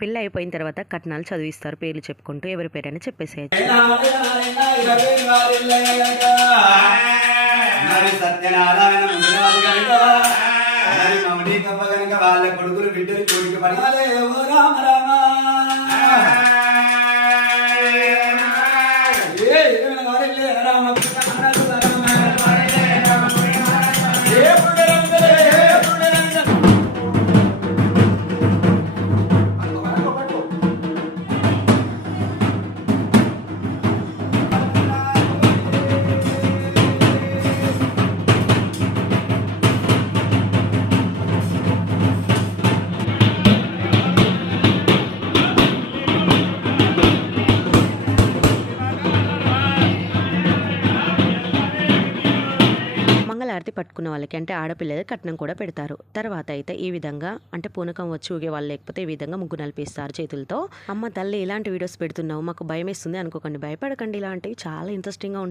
పెళ్ళి అయిపోయిన తర్వాత కట్నాలు చదివిస్తారు పేర్లు చెప్పుకుంటూ ఎవరి పేరైనా చెప్పేసేయచ్చు. వాళ్ళ కొడుకులు బిడ్డలు కోడికి పడాలి రామ రామ మంగళారతి పట్టుకున్న వాళ్ళకి అంటే ఆడపిల్లలకి కట్నం కూడా పెడతారు. తర్వాత అయితే ఈ విధంగా అంటే పూనకం వచ్చి ఊగే వాళ్ళు లేకపోతే ఈ విధంగా ముగ్గు నలిపేస్తారు చేతులతో. అమ్మ తల్లి ఇలాంటి వీడియోస్ పెడుతున్నావు మాకు భయం వేస్తుంది అనుకోకండి, భయపడకండి, ఇలాంటివి చాలా ఇంట్రెస్టింగ్గా ఉంటాయి.